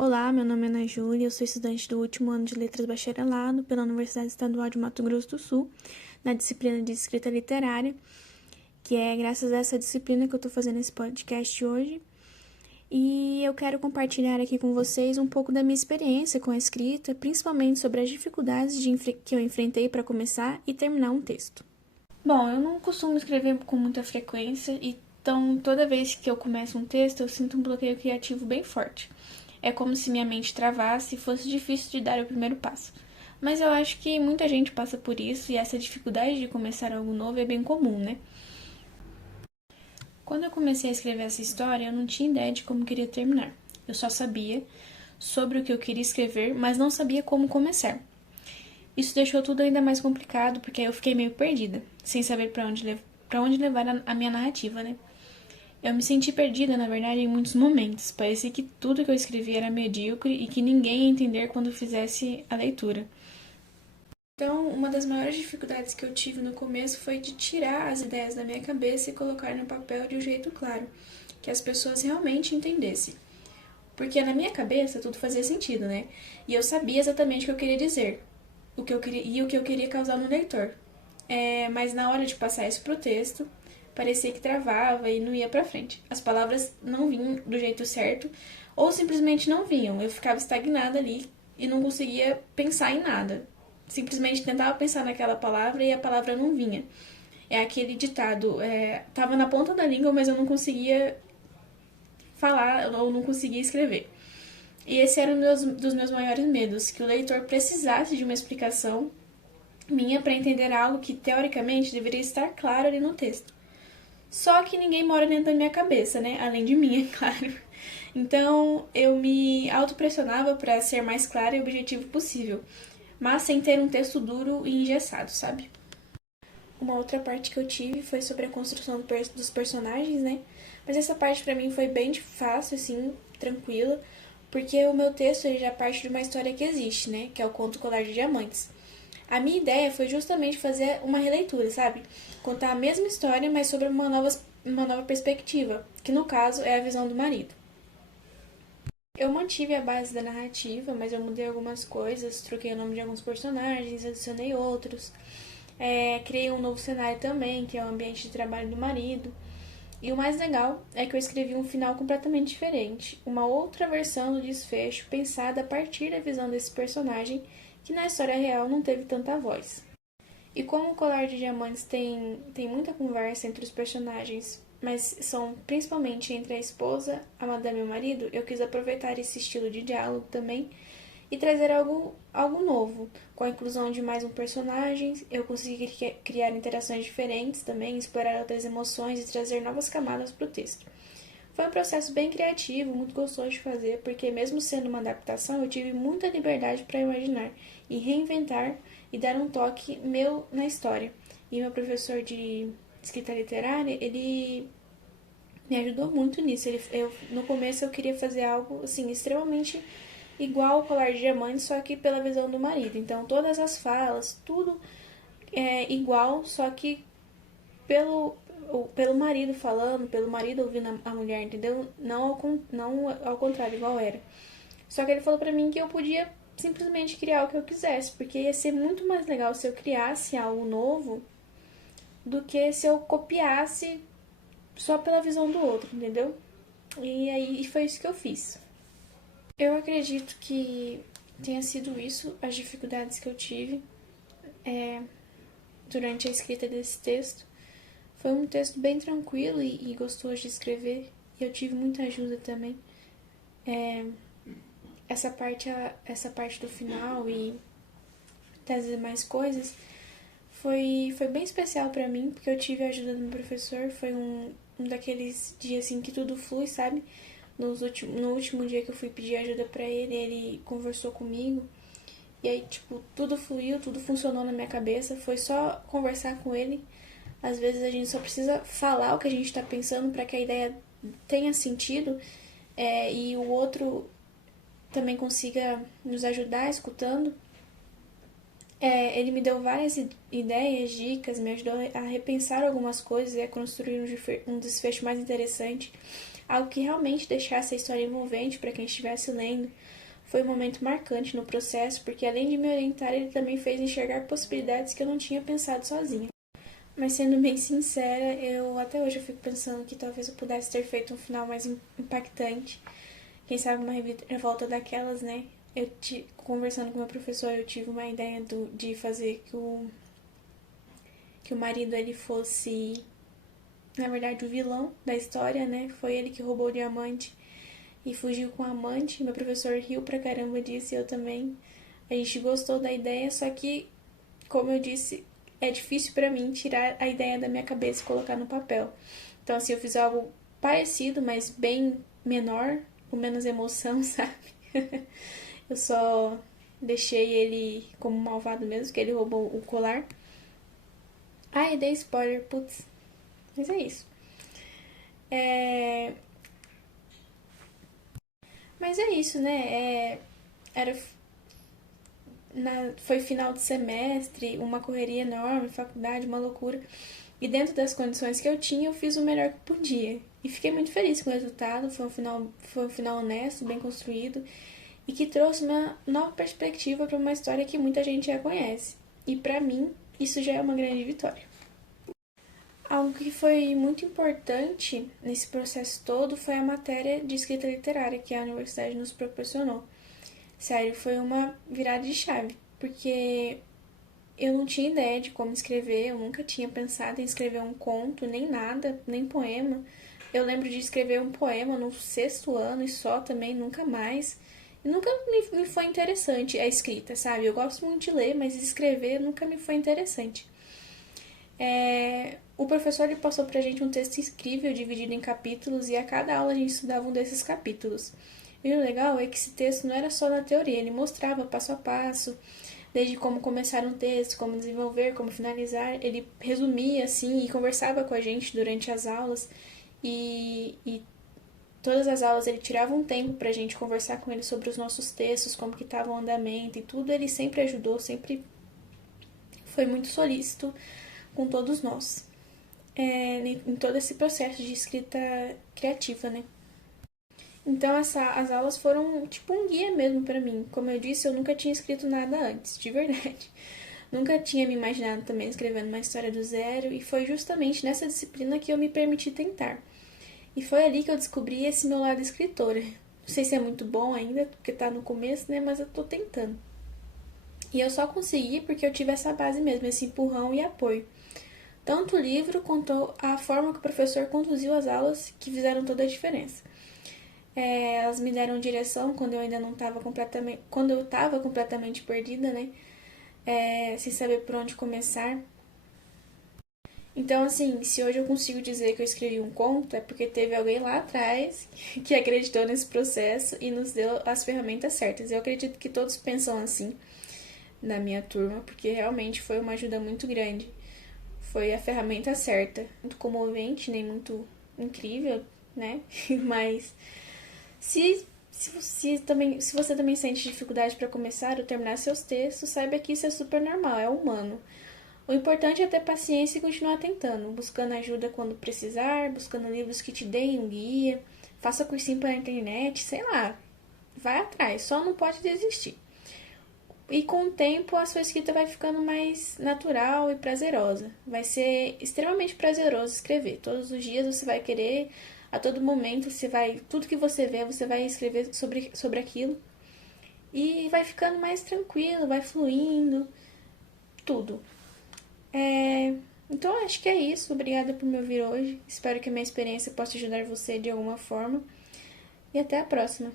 Olá, meu nome é Ana Júlia, eu sou estudante do último ano de Letras Bacharelado pela Universidade Estadual de Mato Grosso do Sul, na disciplina de Escrita Literária, que é graças a essa disciplina que eu estou fazendo esse podcast hoje. E eu quero compartilhar aqui com vocês um pouco da minha experiência com a escrita, principalmente sobre as dificuldades que eu enfrentei para começar e terminar um texto. Bom, eu não costumo escrever com muita frequência, então toda vez que eu começo um texto eu sinto um bloqueio criativo bem forte. É como se minha mente travasse e fosse difícil de dar o primeiro passo. Mas eu acho que muita gente passa por isso e essa dificuldade de começar algo novo é bem comum, né? Quando eu comecei a escrever essa história, eu não tinha ideia de como queria terminar. Eu só sabia sobre o que eu queria escrever, mas não sabia como começar. Isso deixou tudo ainda mais complicado, porque aí eu fiquei meio perdida, sem saber para onde levar a minha narrativa, né? Eu me senti perdida, na verdade, em muitos momentos. Parecia que tudo que eu escrevi era medíocre e que ninguém ia entender quando fizesse a leitura. Então, uma das maiores dificuldades que eu tive no começo foi de tirar as ideias da minha cabeça e colocar no papel de um jeito claro, que as pessoas realmente entendessem. Porque na minha cabeça tudo fazia sentido, né? E eu sabia exatamente o que eu queria dizer, o que eu queria causar no leitor. Mas na hora de passar isso pro texto, parecia que travava e não ia pra frente. As palavras não vinham do jeito certo, ou simplesmente não vinham. Eu ficava estagnada ali e não conseguia pensar em nada. Simplesmente tentava pensar naquela palavra e a palavra não vinha. É aquele ditado, tava na ponta da língua, mas eu não conseguia falar ou não conseguia escrever. E esse era um dos meus maiores medos, que o leitor precisasse de uma explicação minha para entender algo que, teoricamente, deveria estar claro ali no texto. Só que ninguém mora dentro da minha cabeça, né? Além de mim, é claro. Então, eu me autopressionava para ser mais clara e objetivo possível, mas sem ter um texto duro e engessado, sabe? Uma outra parte que eu tive foi sobre a construção dos personagens, né? Mas essa parte para mim foi bem fácil, assim, tranquila, porque o meu texto ele já parte de uma história que existe, né? Que é o Conto Colar de Diamantes. A minha ideia foi justamente fazer uma releitura, sabe? Contar a mesma história, mas sobre uma nova perspectiva, que no caso é a visão do marido. Eu mantive a base da narrativa, mas eu mudei algumas coisas, troquei o nome de alguns personagens, adicionei outros. Criei um novo cenário também, que é o ambiente de trabalho do marido. E o mais legal é que eu escrevi um final completamente diferente, uma outra versão do desfecho pensada a partir da visão desse personagem que na história real não teve tanta voz. E como o Colar de Diamantes tem muita conversa entre os personagens, mas são principalmente entre a esposa, a madame e o marido, eu quis aproveitar esse estilo de diálogo também e trazer algo novo. Com a inclusão de mais um personagem, eu consegui criar interações diferentes também, explorar outras emoções e trazer novas camadas para o texto. Foi um processo bem criativo, muito gostoso de fazer, porque mesmo sendo uma adaptação, eu tive muita liberdade para imaginar e reinventar e dar um toque meu na história. E meu professor de escrita literária, ele me ajudou muito nisso. No começo eu queria fazer algo assim extremamente igual ao Colar de Diamantes, só que pela visão do marido. Então todas as falas, tudo é igual, só que pelo marido falando, pelo marido ouvindo a mulher, entendeu? Não ao contrário, igual era. Só que ele falou pra mim que eu podia simplesmente criar o que eu quisesse, porque ia ser muito mais legal se eu criasse algo novo do que se eu copiasse só pela visão do outro, entendeu? E aí foi isso que eu fiz. Eu acredito que tenha sido isso, as dificuldades que eu tive durante a escrita desse texto. Foi um texto bem tranquilo e gostoso de escrever, e eu tive muita ajuda também. É, essa parte do final e das demais coisas foi bem especial pra mim, porque eu tive a ajuda do meu professor. Foi um daqueles dias assim que tudo flui, sabe? No último dia que eu fui pedir ajuda pra ele, ele conversou comigo. E aí, tipo, tudo fluiu, tudo funcionou na minha cabeça. Foi só conversar com ele. Às vezes a gente só precisa falar o que a gente tá pensando para que a ideia tenha sentido, e o outro também consiga nos ajudar escutando. Ele me deu várias ideias, dicas, me ajudou a repensar algumas coisas e a construir um desfecho mais interessante. algo que realmente deixasse a história envolvente para quem estivesse lendo. Foi um momento marcante no processo, porque além de me orientar, ele também fez enxergar possibilidades que eu não tinha pensado sozinha. Mas sendo bem sincera, eu até hoje eu fico pensando que talvez eu pudesse ter feito um final mais impactante. Quem sabe uma revolta daquelas, né? Conversando com meu professor, eu tive uma ideia de fazer que o marido ele fosse, na verdade, o vilão da história, né? Foi ele que roubou o diamante e fugiu com o amante. Meu professor riu pra caramba disso e eu também. A gente gostou da ideia, só que, como eu disse, é difícil pra mim tirar a ideia da minha cabeça e colocar no papel. Então, assim, eu fiz algo parecido, mas bem menor, com menos emoção, sabe? Eu só deixei ele como malvado mesmo, que ele roubou o colar. Ai, dei spoiler, putz. Mas é isso. É... Mas é isso, né? Era... Foi final de semestre, uma correria enorme, faculdade, uma loucura. E dentro das condições que eu tinha, eu fiz o melhor que podia. E fiquei muito feliz com o resultado. Foi um final honesto, bem construído e que trouxe uma nova perspectiva para uma história que muita gente já conhece. E para mim, isso já é uma grande vitória. Algo que foi muito importante nesse processo todo foi a matéria de escrita literária que a universidade nos proporcionou. Sério, foi uma virada de chave, porque eu não tinha ideia de como escrever, eu nunca tinha pensado em escrever um conto, nem nada, nem poema. Eu lembro de escrever um poema no sexto ano e só também, nunca mais. E nunca me foi interessante a escrita, sabe? Eu gosto muito de ler, mas escrever nunca me foi interessante. O professor ele passou pra gente um texto incrível dividido em capítulos e a cada aula a gente estudava um desses capítulos. E o legal é que esse texto não era só na teoria, ele mostrava passo a passo, desde como começar um texto, como desenvolver, como finalizar. Ele resumia assim e conversava com a gente durante as aulas e todas as aulas ele tirava um tempo pra gente conversar com ele sobre os nossos textos, como que estava o andamento e tudo. Ele sempre ajudou, sempre foi muito solícito com todos nós. Em todo esse processo de escrita criativa, né? Então as aulas foram tipo um guia mesmo pra mim. Como eu disse, eu nunca tinha escrito nada antes, de verdade. Nunca tinha me imaginado também escrevendo uma história do zero e foi justamente nessa disciplina que eu me permiti tentar. E foi ali que eu descobri esse meu lado escritora. Não sei se é muito bom ainda, porque tá no começo, né? Mas eu tô tentando. E eu só consegui porque eu tive essa base mesmo, esse empurrão e apoio. Tanto o livro quanto a forma que o professor conduziu as aulas que fizeram toda a diferença. Elas me deram direção quando eu ainda não estava completamente. Quando eu estava completamente perdida, né? Sem saber por onde começar. Então, assim, se hoje eu consigo dizer que eu escrevi um conto, é porque teve alguém lá atrás que acreditou nesse processo e nos deu as ferramentas certas. Eu acredito que todos pensam assim na minha turma, porque realmente foi uma ajuda muito grande. Foi a ferramenta certa. Muito comovente, nem muito incrível, né? Mas se você também sente dificuldade para começar ou terminar seus textos, saiba que isso é super normal, é humano. O importante é ter paciência e continuar tentando, buscando ajuda quando precisar, buscando livros que te deem um guia, faça cursinho pela internet, sei lá. Vai atrás, só não pode desistir. E com o tempo a sua escrita vai ficando mais natural e prazerosa. Vai ser extremamente prazeroso escrever. Todos os dias você vai querer, a todo momento você vai, tudo que você vê, você vai escrever sobre aquilo. E vai ficando mais tranquilo, vai fluindo, tudo. Então acho que é isso. Obrigada por me ouvir hoje. Espero que a minha experiência possa ajudar você de alguma forma. E até a próxima.